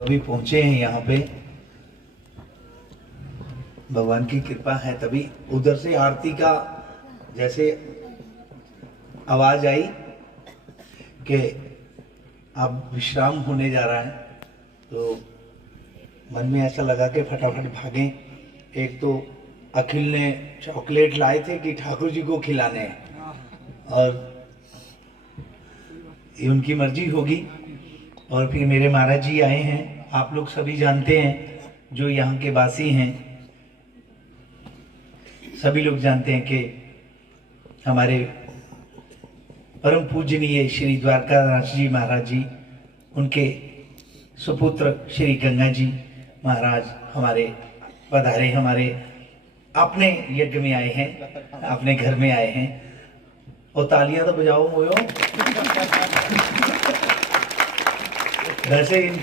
अभी पहुंचे हैं यहाँ पे, भगवान की कृपा है। तभी उधर से आरती का जैसे आवाज आई कि अब विश्राम होने जा रहा है, तो मन में ऐसा लगा कि फटाफट भागें। एक तो अखिल ने चॉकलेट लाए थे कि ठाकुर जी को खिलाने हैं, और ये उनकी मर्जी होगी। और फिर मेरे महाराज जी आए हैं, आप लोग सभी जानते हैं, जो यहाँ के वासी हैं सभी लोग जानते हैं कि हमारे परम पूजनीय श्री द्वारकादास जी महाराज जी, उनके सुपुत्र श्री गंगा जी महाराज हमारे पधारे, हमारे अपने यज्ञ में आए हैं, अपने घर में आए हैं। और तालियां तो बजाओ मोयो। वैसे इन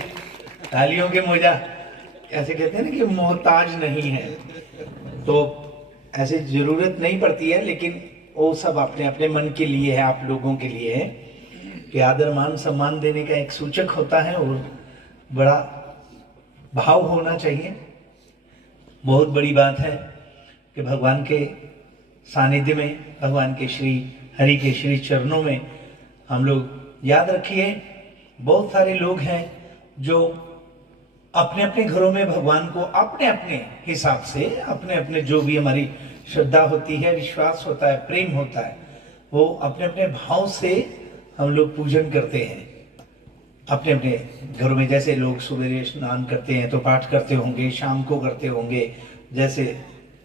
तालियों के मोजा ऐसे कहते हैं ना कि मोहताज नहीं है, तो ऐसे जरूरत नहीं पड़ती है, लेकिन वो सब अपने अपने मन के लिए है, आप लोगों के लिए है कि आदर मान सम्मान देने का एक सूचक होता है और बड़ा भाव होना चाहिए। बहुत बड़ी बात है कि भगवान के सानिध्य में, भगवान के श्री हरि के श्री चरणों में हम लोग याद रखिए, बहुत सारे लोग हैं जो अपने अपने घरों में भगवान को अपने अपने हिसाब से, अपने अपने जो भी हमारी श्रद्धा होती है, विश्वास होता है, प्रेम होता है, वो अपने अपने भाव से हम लोग पूजन करते हैं अपने अपने घरों में। जैसे लोग सवेरे स्नान करते हैं तो पाठ करते होंगे, शाम को करते होंगे, जैसे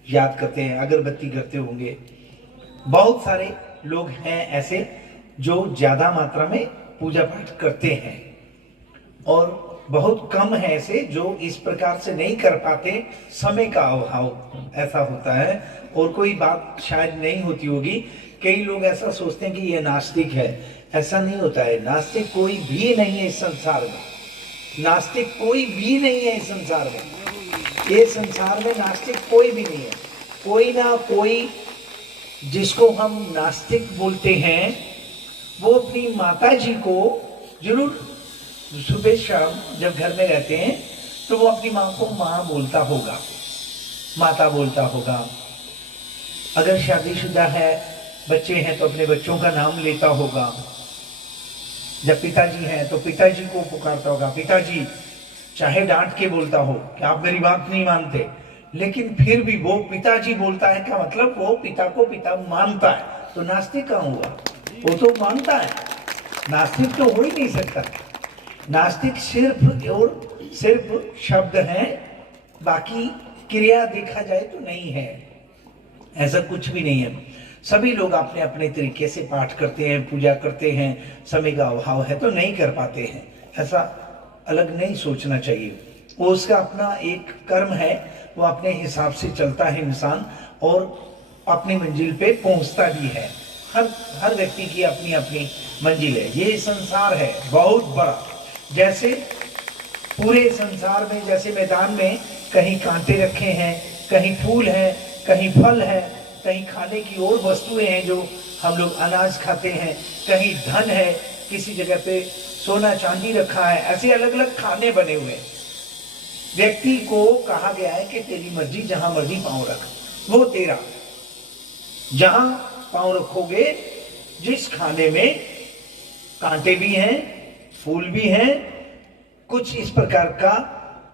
याद करते हैं, अगरबत्ती करते होंगे। बहुत सारे लोग हैं ऐसे जो ज्यादा मात्रा में पूजा पाठ करते हैं, और बहुत कम है ऐसे जो इस प्रकार से नहीं कर पाते। समय का अभाव ऐसा होता है, और कोई बात शायद नहीं होती होगी। कई लोग ऐसा सोचते हैं कि ये नास्तिक है, ऐसा नहीं होता है। नास्तिक कोई भी नहीं है इस संसार में, नास्तिक कोई भी नहीं है इस संसार में। ये संसार में नास्तिक कोई भी नहीं है। कोई ना कोई जिसको हम नास्तिक बोलते हैं, वो अपनी माता जी को जरूर सुबह शाम जब घर में रहते हैं तो वो अपनी माँ को माँ बोलता होगा, माता बोलता होगा। अगर शादीशुदा है, बच्चे हैं, तो अपने बच्चों का नाम लेता होगा। जब पिताजी हैं तो पिताजी को पुकारता होगा, पिताजी, चाहे डांट के बोलता हो कि आप मेरी बात नहीं मानते, लेकिन फिर भी वो पिताजी बोलता है का मतलब वो पिता को पिता मानता है। तो नास्तिक कहाँ हुआ? वो तो मानता है, नास्तिक तो हो ही नहीं सकता। नास्तिक सिर्फ और सिर्फ शब्द हैं, बाकी क्रिया देखा जाए तो नहीं है, ऐसा कुछ भी नहीं है। सभी लोग अपने अपने तरीके से पाठ करते हैं, पूजा करते हैं। समय का अभाव है तो नहीं कर पाते हैं, ऐसा अलग नहीं सोचना चाहिए। वो उसका अपना एक कर्म है, वो अपने हिसाब से चलता है इंसान, और अपनी मंजिल पे पहुंचता भी है। हर व्यक्ति की अपनी अपनी मंजिल है। ये संसार है बहुत बड़ा, जैसे पूरे संसार में, जैसे मैदान में कहीं कांटे रखे हैं, कहीं फूल है, कहीं फल है, कहीं खाने की और वस्तुएं हैं जो हम लोग अनाज खाते हैं, कहीं धन है, किसी जगह पे सोना चांदी रखा है, ऐसे अलग अलग खाने बने हुए हैं। व्यक्ति को कहा गया है कि तेरी मर्जी, जहां मर्जी पांव रख, वो तेरा। जहां पांव रखोगे, जिस खाने में कांटे भी हैं, फूल भी हैं, कुछ इस प्रकार का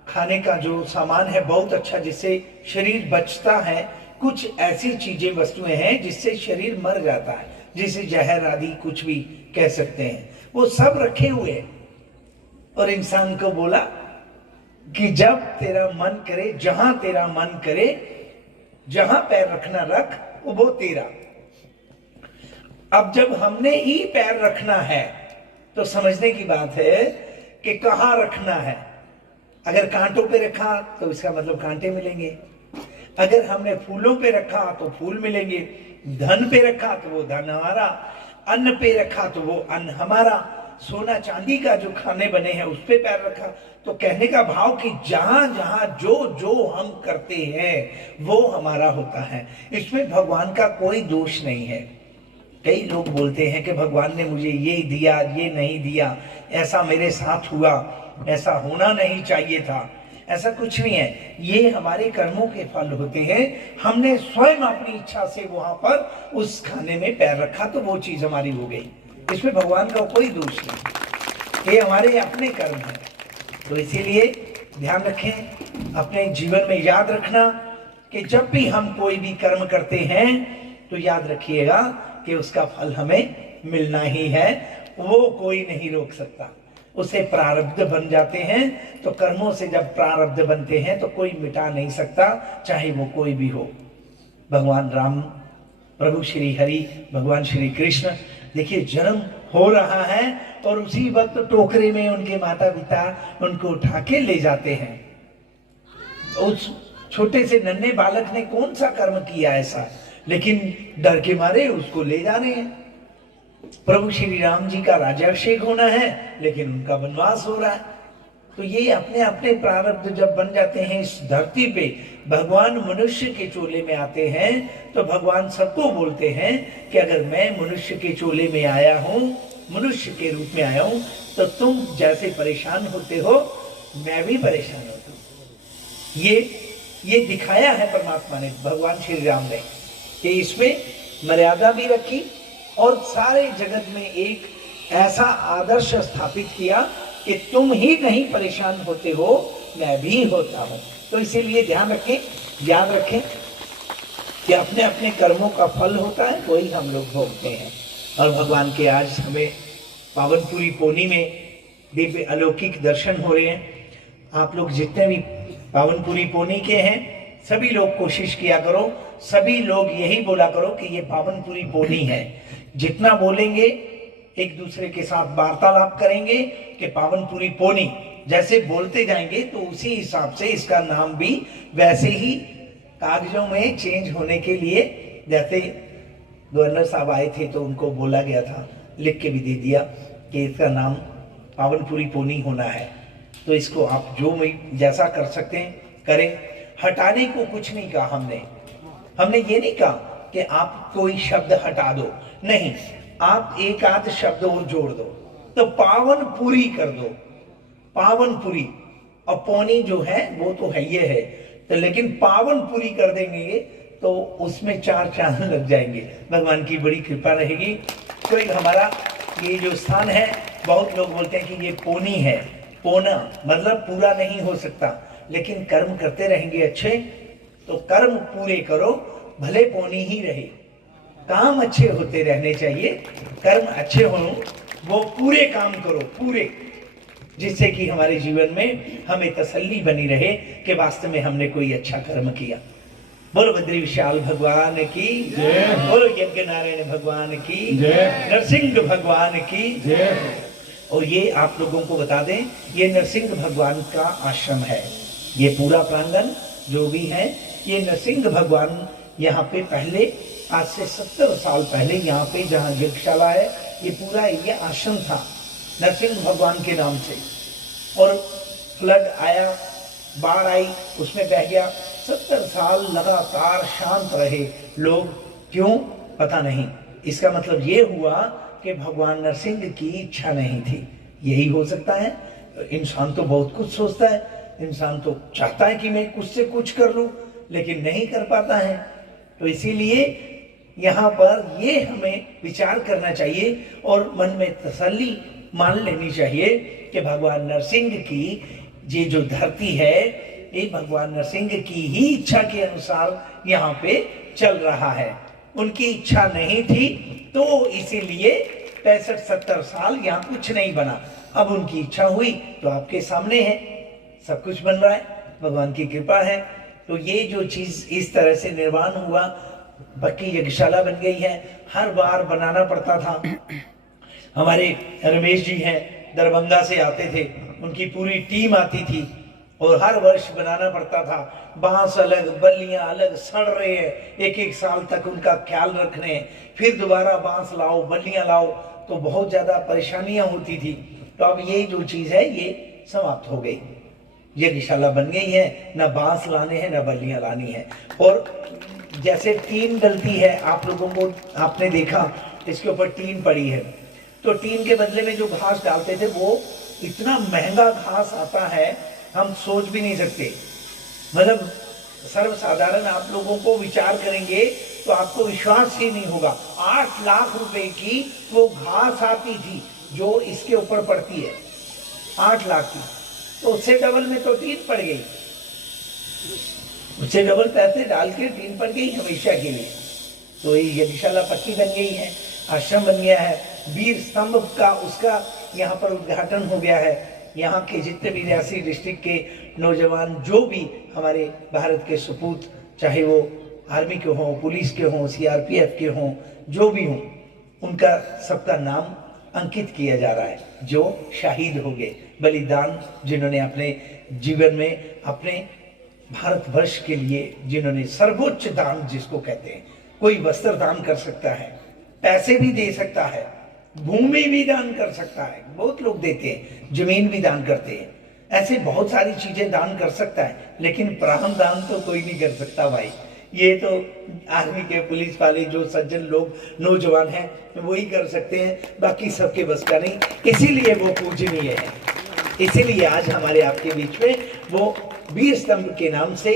खाने का जो सामान है बहुत अच्छा, जिससे शरीर बचता है। कुछ ऐसी चीजें, वस्तुएं हैं जिससे शरीर मर जाता है, जिसे जहर आदि कुछ भी कह सकते हैं, वो सब रखे हुए हैं। और इंसान को बोला कि जब तेरा मन करे, जहां तेरा मन करे, जहां पैर रखना रख, वो तेरा। अब जब हमने ही पैर रखना है तो समझने की बात है कि कहां रखना है। अगर कांटों पे रखा तो इसका मतलब कांटे मिलेंगे, अगर हमने फूलों पे रखा तो फूल मिलेंगे, धन पे रखा तो वो धन हमारा, अन्न पे रखा तो वो अन्न हमारा, सोना चांदी का जो खाने बने हैं उस पे पैर रखा। तो कहने का भाव कि जहां जहां जो जो हम करते हैं वो हमारा होता है। इसमें भगवान का कोई दोष नहीं है। कई लोग बोलते हैं कि भगवान ने मुझे ये दिया, ये नहीं दिया, ऐसा मेरे साथ हुआ, ऐसा होना नहीं चाहिए था, ऐसा कुछ नहीं है। ये हमारे कर्मों के फल होते हैं। हमने स्वयं अपनी इच्छा से वहां पर उस खाने में पैर रखा तो वो चीज हमारी हो गई, इसमें भगवान का कोई दोष नहीं, ये हमारे अपने कर्म है। तो इसीलिए ध्यान रखें, अपने जीवन में याद रखना कि जब भी हम कोई भी कर्म करते हैं तो याद रखिएगा कि उसका फल हमें मिलना ही है, वो कोई नहीं रोक सकता। उसे प्रारब्ध बन जाते हैं, तो कर्मों से जब प्रारब्ध बनते हैं तो कोई मिटा नहीं सकता, चाहे वो कोई भी हो। भगवान राम, प्रभु श्री हरि, भगवान श्री कृष्ण, देखिए जन्म हो रहा है और उसी वक्त टोकरे में उनके माता पिता उनको उठा के ले जाते हैं। उस छोटे से नन्हे बालक ने कौन सा कर्म किया ऐसा, लेकिन डर के मारे उसको ले जा रहे हैं। प्रभु श्री राम जी का राज्याभिषेक होना है, लेकिन उनका वनवास हो रहा है। तो ये अपने अपने प्रारब्ध जब बन जाते हैं इस धरती पे, भगवान मनुष्य के चोले में आते हैं, तो भगवान सबको बोलते हैं कि अगर मैं मनुष्य के चोले में आया हूं, मनुष्य के रूप में आया हूं, तो तुम जैसे परेशान होते हो मैं भी परेशान होता हूं। ये दिखाया है परमात्मा ने, भगवान श्री राम ने, कि इसमें मर्यादा भी रखी और सारे जगत में एक ऐसा आदर्श स्थापित किया कि तुम ही नहीं परेशान होते हो, मैं भी होता हूं। तो इसीलिए ध्यान रखें, याद रखें कि अपने अपने कर्मों का फल होता है, वही हम लोग भोगते हैं। और भगवान के आज हमें पावनपुरी पोनी में दिव्य अलौकिक दर्शन हो रहे हैं। आप लोग जितने भी पावनपुरी पोनी के हैं, सभी लोग कोशिश किया करो, सभी लोग यही बोला करो कि ये पावनपुरी पोनी है। जितना बोलेंगे, एक दूसरे के साथ वार्तालाप करेंगे कि पावनपुरी पोनी, जैसे बोलते जाएंगे तो उसी हिसाब से इसका नाम भी वैसे ही कागजों में चेंज होने के लिए, जैसे गवर्नर साहब आए थे तो उनको बोला गया था, लिख के भी दे दिया कि इसका नाम पावनपुरी पोनी होना है। तो इसको आप जो जैसा कर सकते हैं करें। हटाने को कुछ नहीं कहा हमने ये नहीं कहा कि आप कोई शब्द हटा दो, नहीं, आप एक आध शब्द और जोड़ दो, तो पावनपुरी कर दो, पावनपुरी। और पौनी जो है वो तो है ये है, तो लेकिन पावनपुरी कर देंगे तो उसमें 4 चांद लग जाएंगे। भगवान की बड़ी कृपा रहेगी। कोई हमारा ये जो स्थान है, बहुत लोग बोलते हैं कि ये पोनी है, पोना मतलब पूरा नहीं हो सकता, लेकिन कर्म करते रहेंगे अच्छे, तो कर्म पूरे करो, भले पोनी ही रहे, काम अच्छे होते रहने चाहिए, कर्म अच्छे हो, वो पूरे काम करो, पूरे, जिससे कि हमारे जीवन में हमें तसल्ली बनी रहे कि वास्तव में हमने कोई अच्छा कर्म किया। बोलो बद्री विशाल भगवान की जय, बोलो यज्ञ नारायण भगवान की जय, नरसिंह भगवान की जय। और ये आप लोगों को बता दें, ये नरसिंह भगवान का आश्रम है। ये पूरा प्रांगण जो भी है, ये नरसिंह भगवान यहाँ पे पहले, आज से 70 साल पहले यहाँ पे जहाँ यज्ञशाला है, ये पूरा ये आश्रम था नरसिंह भगवान के नाम से। और फ्लड आया, बाढ़ आई, उसमें बह गया। 70 साल लगातार शांत रहे लोग, क्यों पता नहीं। इसका मतलब ये हुआ कि भगवान नरसिंह की इच्छा नहीं थी। यही हो सकता है। इंसान तो बहुत कुछ सोचता है, इंसान तो चाहता है कि मैं कुछ से कुछ कर लूं, लेकिन नहीं कर पाता है। तो इसीलिए यहाँ पर ये हमें विचार करना चाहिए और मन में तसल्ली मान लेनी चाहिए कि भगवान नरसिंह की ये जो धरती है, ये भगवान नरसिंह की ही इच्छा के अनुसार यहाँ पे चल रहा है। उनकी इच्छा नहीं थी तो इसीलिए 65-70 साल यहाँ कुछ नहीं बना। अब उनकी इच्छा हुई तो आपके सामने है, सब कुछ बन रहा है, भगवान की कृपा है। तो ये जो चीज इस तरह से निर्माण हुआ, पक्की यज्ञशाला बन गई है। हर बार बनाना पड़ता था। हमारे रमेश जी हैं, दरभंगा से आते थे, उनकी पूरी टीम आती थी और हर वर्ष बनाना पड़ता था। बांस अलग, बल्लियां अलग, सड़ रहे हैं, एक साल तक उनका ख्याल रखने, फिर दोबारा बांस लाओ, बल्लियां लाओ, तो बहुत ज्यादा परेशानियां होती थी। तो अब ये जो चीज है ये समाप्त हो गई, यज्ञशाला बन गई है, ना बांस लाने हैं ना बल्लियां लानी है। और जैसे टीन डलती है, आप लोगों को आपने देखा इसके ऊपर टीन पड़ी है, तो टीन के बदले में जो घास डालते थे वो इतना महंगा घास आता है, हम सोच भी नहीं सकते। मतलब सर्वसाधारण आप लोगों को विचार करेंगे तो आपको विश्वास ही नहीं होगा। 8 लाख रुपए की वो घास आती थी जो इसके ऊपर पड़ती है, 8 लाख की। तो उससे डबल में तो टीन पड़ गई, उससे डबल पैसे डाल के टीन पड़ गई हमेशा के लिए। तो ये यज्ञशाला पक्की बन गई है, आश्रम बन गया है, वीर स्तंभ का उसका यहाँ पर उद्घाटन हो गया है। यहाँ के जितने भी रियासी डिस्ट्रिक्ट के नौजवान जो भी हमारे भारत के सपूत, चाहे वो आर्मी के हों, पुलिस के हों, सीआरपीएफ के हों, जो भी हों, उनका सबका नाम अंकित किया जा रहा है, जो शहीद हो गए, बलिदान जिन्होंने अपने जीवन में अपने भारतवर्ष के लिए जिन्होंने सर्वोच्च दान जिसको कहते हैं। कोई वस्त्र दान कर सकता है, पैसे भी दे सकता है, भूमि भी दान कर सकता है, बहुत लोग देते हैं, जमीन भी दान करते हैं, ऐसे बहुत सारी चीजें दान कर सकता है, लेकिन प्राण दान तो कोई नहीं कर सकता भाई। ये तो आर्मी के, पुलिस वाले जो सज्जन लोग नौजवान हैं वही कर सकते हैं, बाकी सबके बस का नहीं। इसीलिए वो पूजनीय है, इसीलिए आज हमारे आपके बीच में वो वीर स्तंभ के नाम से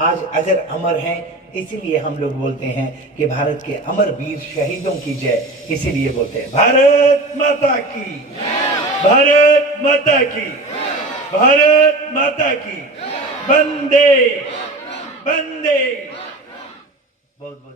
आज अजर अमर हैं। इसीलिए हम लोग बोलते हैं कि भारत के अमर वीर शहीदों की जय। इसीलिए बोलते हैं भारत माता की, भारत माता की, भारत माता की, वंदे वंदे। बहुत बहुत